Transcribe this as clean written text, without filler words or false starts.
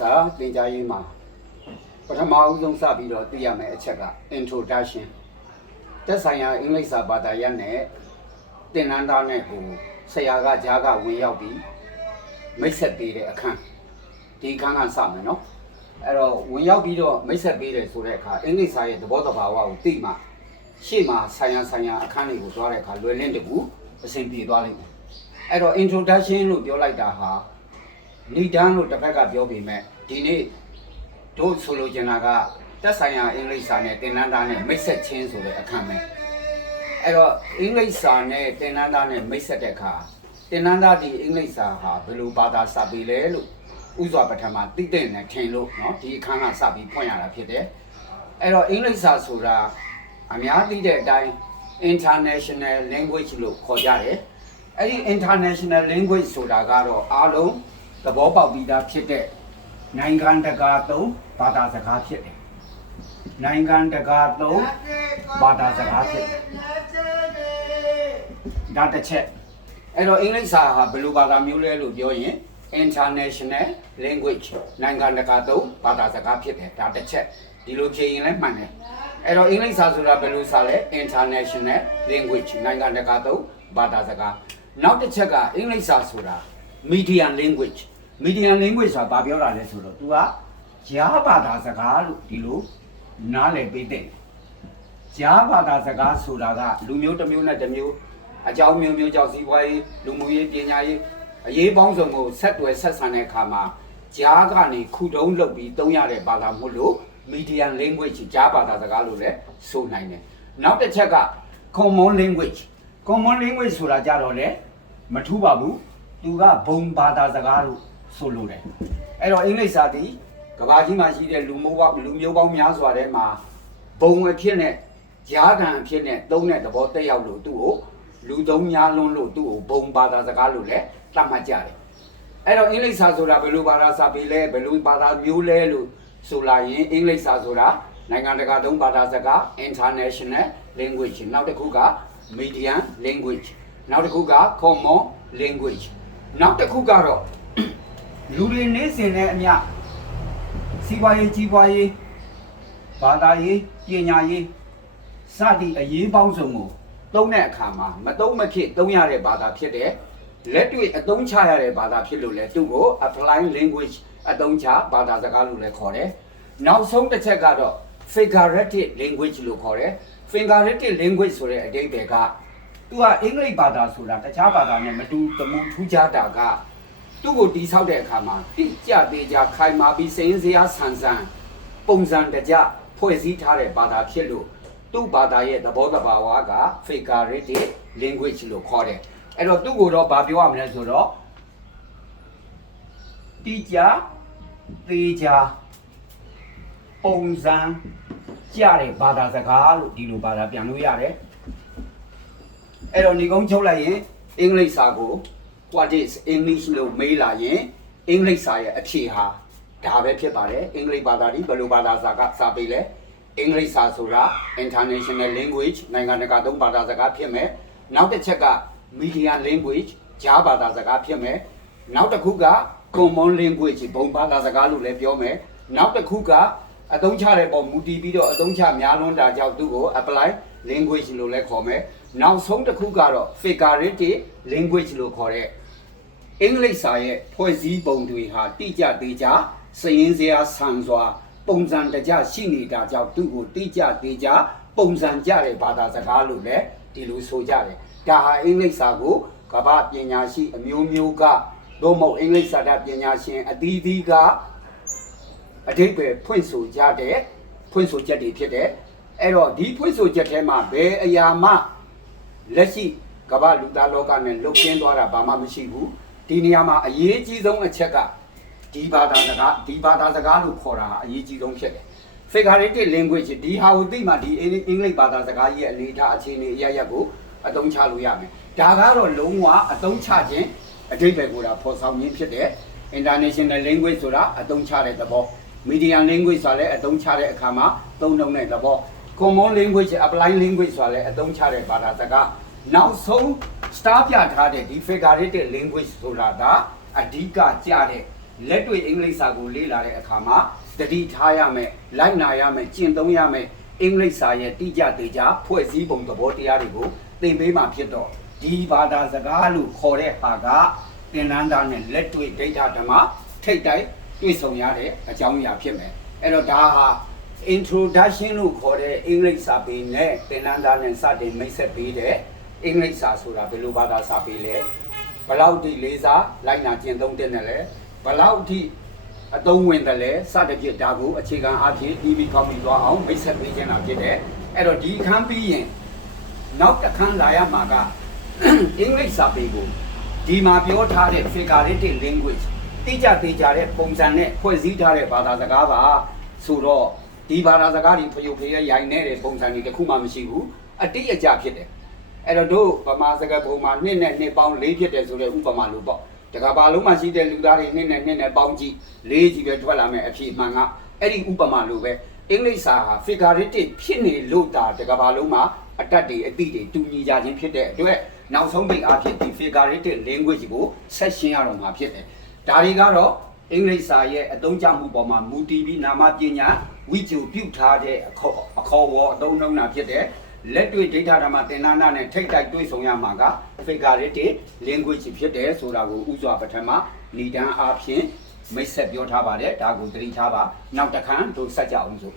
စာသင်ကြားရေးမှာပထမအဦးဆုံးစပြီးတော့သိရမယ့်အချက်က introduction တက်ဆိုင်ရာအင်္ဂလိပ်စာဘာသာရပ်နဲ့သင်တန်းသားနဲ့ကိုဆရာကကြားကဝင်ရောက်ပြီးမိတ်ဆက်ပေးတဲ့အခန်းဒီအခန်းကစမယ်နော်အဲ့တော့ဝင်ရောက်ပြီးတော့မိတ်ဆက်ပေးတယ်ဆိုတဲ့အခါအင်္ဂလိပ်စာရဲ့သဘောတဘာဝကိုသိမှရှေ့မှာဆိုင်ရာအခန်းတွေကိုသွားတဲ့အခါလွယ်လင့်တကူအဆင်ပြေသွားလိမ့်မယ်အဲ့တော့ introduction လို့ပြောလိုက်တာဟာနေတန်းလို့တစ်ဖက်ကပြောပေမဲ့ဒီနေ့တို့ဆိုလိုချင်တာကတက်ဆိုင်ရာအင်္ဂလိပ်စာနဲ့သင်တန်းသားနဲ့မိတ်ဆက်ခြင်းဆိုတဲ့အခန်းပဲအဲ့တော့အင်္ဂလိပ်စာနဲ့သင်တန်းသားနဲ့မိတ်ဆက်တဲ့အခါသင်တန်းသားဒီအင်္ဂလိပ်စာဟာဘယ်လိုဘာသာစာပေလဲလို့ဥစွာပထမသိတဲ့နဲ့ထင်လို့เนาะဒီအခန်းကစပြီးဖွင့်ရတာဖြစ်တယ်အဲ့တော့အင်္ဂလိပ်စာဆိုတာအများသိတဲ့အတိုင်း international language လို့ခေါ်ကြတယ်အဲ့ဒီ international language ဆိုတာကတော့အားလုံးသဘောပေါက်ပြီးသားဖြစ်တဲ့နိုင်ငံတကာသုံးဘာသာစကားဖြစ်တယ်နိုင်ငံတကာသုံးဘာသာစကားဖြစ်တယ်ဒါတစ်ချက်အဲ့တော့အင်္ဂလိပ်စာဟာဘယ်လိုဘာသာမျိုးလဲလို့ပြောရင် international language နိုင်ငံတကာသုံးဘာသာစကားဖြစ်တယ်ဒါတစ်ချက်ဒီလိုဖြေရင်လည်းမှန်တယ်အဲ့တော့အင်္ဂလိပ်စာဆိုတာဘယ်လိုစာလဲ international language နိုင်ငံတကာသုံးဘာသာစကားနောက်တစ်ချက်ကအင်္ဂလိပ်စာဆိုတာ medium language medium language ဆိုတာဘာပြောတာလဲဆိုတော့ तू ကကြားဘာသာစကားလို့ဒီလိုနားလည်ပေးတဲ့ကြားဘာသာစကားဆိုတာကလူမျိုးတစ်မျိုးနဲ့တစ်မျိုးအကြောင်းမျိုးကြောင့်စီးပွားရေးလူမှုရေးပညာရေးအရေးပေါင်းစုံကိုဆက်တွယ်ဆက်ဆံတဲ့အခါမှာကြားကနေခုတုံးလုပ်ပြီးသုံးရတဲ့ဘာသာမို့လို့ medium language ကြားဘာသာစကားလို့လည်းဆိုနိုင်တယ်နောက်တစ်ချက်က common language ဆိုတာကြတော့လေမထူးပါဘူးသူကဘုံဘာသာစကားလို့ဆိုလိုတယ်အဲ့တော့အင်္ဂလိပ်စာဒီကမ္ဘာကြီးမှာရှိတဲ့လူမျိုးပေါင်းများစွာထဲမှာဘုံအဖြစ်နဲ့ကြားခံအဖြစ်နဲ့သုံးတဲ့သဘောတက်ရောက်လို့သူ့ကိုလူသုံးများလွန်းလို့သူ့ကိုဘုံဘာသာစကားလို့လည်းသတ်မှတ်ကြတယ်အဲ့တော့အင်္ဂလိပ်စာဆိုတာဘယ်လိုဘာသာစာပေလဲဘယ်လိုဘာသာမျိုးလဲလို့ဆိုလာရင်အင်္ဂလိပ်စာဆိုတာနိုင်ငံတကာသုံးဘာသာစကား international language နောက်တစ်ခုက medium language နောက်တစ်ခုက common language နောက်တစ်ခုကတော့လူတွေနေစဉ်နဲ့အမျှစီးပွားရေးကြီးပွားရေးဘာသာရေးပညာရေးစသည့်အရေးပေါင်းစုံကိုသုံးတဲ့အခါမှာမသုံးမဖြစ်သုံးရတဲ့ဘာသာဖြစ်တဲ့လက်တွေ့အသုံးချရတဲ့ဘာသာဖြစ်လို့လဲသူ့ကို apply language အသုံးချဘာသာစကားလို့လည်းခေါ်တယ်နောက်ဆုံးတစ်ချက်ကတော့ figurative language လို့ခေါ်တယ် figurative language ဆိုတဲ့အဓိပ္ပာယ်ကသူကအင်္ဂလိပ်ဘာသာဆိုတာတခြားဘာသာနဲ့မတူတမှုထူးခြားတာကသူ့ကိုတိဆောက်တဲ့အခါမှာတိကျသေးချာခိုင်မာပြီးစိန်စရာဆန်ဆန်ပုံစံတကျဖွဲ့စည်းထားတဲ့ဘာသာဖြစ်လို့သူ့ဘာသာရဲ့သဘောတဘာဝက figurative language လို့ခေါ်တယ်အဲ့တော့သူ့ကိုတော့ဗာပြောရမလဲဆိုတော့တိကျသေးချာပုံစံကျတဲ့ဘာသာစကားလို့ဒီလိုဘာသာပြန်လို့ရတယ်အဲ့တော့ညီကုန်းချုပ်လိုက်ရင်အင်္ဂလိပ်စာကို what is English လို့မေးလာရင်အင်္ဂလိပ်စာရဲ့အဖြေဟာဒါပဲဖြစ်ပါတယ်အင်္ဂလိပ်ဘာသာဒီဘယ်လိုဘာသာစာပေလဲအင်္ဂလိပ်စာဆိုတာ international language နိုင်ငံတကာသုံးဘာသာစကားဖြစ်မယ်နောက်တစ်ချက်က medium language ကြားဘာသာစကားဖြစ်မယ်နောက်တစ်ခုက common language ဘုံဘာသာစကားလို့လည်းပြောမယ်နောက်တစ်ခုကအသုံးချတဲ့ပုံမူတည်ပြီးတော့အသုံးချများလွန်းတာကြောင့်သူ့ကို apply language လို့လည်းခေါ်မယ်နောက်ဆုံးတစ်ခုကတော့ figurative language လို့ခေါ်တဲ့အင်္ဂလိပ်စာရဲ့ဖွဲ့စည်းပုံတွေဟာတိကျသေးချာစရင်းစရာဆန်စွာပုံစံတကျရှိနေတာကြောင့်သူ့ကိုတိကျသေးချာပုံစံကြတဲ့ဘာသာစကားလို့လည်းဒီလိုဆိုကြတယ်ဒါဟာအင်္ဂလိပ်စာကိုကမ္ဘာပညာရှိအမျိုးမျိုးကသို့မဟုတ်အင်္ဂလိပ်စာပညာရှင်အသီးသီးကအဓိပ္ပာယ်ဖွင့်ဆိုကြတဲ့ဖွင့်ဆိုချက်တွေဖြစ်တယ်အဲ့တော့ဒီဖွင့်ဆိုချက်ထဲမှာဘယ်အရာမှလက်ရှိကမ္ဘာလူသားလောကနဲ့လုတ်ကျင်းသွားတာဘာမှမရှိဘူးဒီနေရာမှာအရေးကြီးဆုံးအချက်ကဒီဘာသာစကားလို့ခေါ်တာအရေးကြီးဆုံးဖြစ်တယ် figurative language ဒီဟာကိုသိမှဒီအင်္ဂလိပ်ဘာသာစကားရဲ့အနေအထားအခြေအနေအရရက်ကိုအသုံးချလို့ရမယ်ဒါကတော့လုံးဝအသုံးချခြင်းအဓိပ္ပာယ်ကိုဖော်ဆောင်ခြင်းဖြစ်တဲ့ international language ဆိုတာအသုံးချတဲ့သဘော medium language ဆိုတာလည်းအသုံးချတဲ့အခါမှာသုံးနှုန်းတဲ့သဘော common language apply language ဆိုတာလည်းအသုံးချတဲ့ဘာသာစကားနောက်ဆုံး star ပြထားတဲ့ဒီ figurative language ဆိုတာကအဓိကကျတဲ့ လက်တွေ့အင်္ဂလိပ်စာကိုလေ့လာတဲ့အခါမှာတတိထားရမယ်လိုက်နာရမယ်ကျင့်သုံးရမယ်အင်္ဂလိပ်စာရဲ့တိကျသေးချာဖွဲ့စည်းပုံသဘောတရားတွေကိုသင်ပေးမှဖြစ်တော့ဒီဘာသာစကားလို့ခေါ်တဲ့ဟာကသင်္นานသားနဲ့လက်တွေ့ဒိဋ္ဌဓမ္မထိတ်တိုက်တွေ့ဆုံရတဲ့အကြောင်းအရာဖြစ်မယ်အဲ့တော့ဒါဟာ introduction လို့ခေါ်တဲ့အင်္ဂလိပ်စာပေနဲ့သင်္นานသားနဲ့စတင်မိတ်ဆက်ပေးတဲ့အင်္ဂလိပ်စာဆိုတာဘယ်လိုဘာသာစာပေလဲဘယ်လောက်ထိလေးစားလိုက်နာကျင့်သုံးတဲ့နဲ့လဲဘယ်လောက်ထိအသုံးဝင်တယ်လဲစသဖြင့်ဒါကိုအခြေခံအဖြစ်ပြီးကောင်းပြီးသွားအောင်မိတ်ဆက်ပေးခြင်းလာဖြစ်တယ်အဲ့တော့ဒီအခန်းပြီးရင်နောက်တစ်ခန်းလာရမှာကအင်္ဂလိပ်စာပေကိုဒီမှာပြောထားတဲ့ figurative language တိကျသေးကြတဲ့ပုံစံနဲ့ဖွဲ့စည်းထားတဲ့ဘာသာစကားပါဆိုတော့ဒီဘာသာစကားတွေဖျုပ်ဖျက်ရိုင်နေတဲ့ပုံစံတွေတခုမှမရှိဘူးအတိအကျဖြစ်တယ်အဲ့တော့တို့ဗမာစကားပုံမှာနှစ်နဲ့နှစ်ပေါင်း၄ဖြစ်တယ်ဆိုတဲ့ဥပမာလိုပေါ့တကဘာလုံးမှာရှိတဲ့လူသားတွေနှစ်နဲ့ပေါင်းကြည့်၄ကြီးပဲထွက်လာမယ်အဖြစ်မှန်ကအဲ့ဒီဥပမာလိုပဲအင်္ဂလိပ်စာဟာ figurative ဖြစ်နေလို့တာတကဘာလုံးမှာအတတ်တွေအသည့်တွေတူညီကြခြင်းဖြစ်တဲ့အတွက်နောက်ဆုံးပိတ်အားဖြင့်ဒီ figurative language ကိုဆက်ရှင်းရတော့မှာဖြစ်တယ်ဒါတွေကတော့အင်္ဂလိပ်စာရဲ့အသုံးချမှုပေါ်မှာမူတည်ပြီးနာမပညာဝိကျုပြုထားတဲ့အခေါ်အဝေါ်အသုံးနှုန်းတာဖြစ်တဲ့လက်တွေ့ဒိဋ္ဌဓမ္မသင်္นานနဲ့ထိတ်တိုက်တွေ့ဆုံရမှာက figurative language ဖြစ်တယ်ဆိုတာကိုဥစွာပထမဏိဒန်းအားဖြင့်မိတ်ဆက်ပြောထားပါတယ်ဒါကိုသတိထားပါနောက်တစ်ခါတို့ဆက်ကြအောင်စို့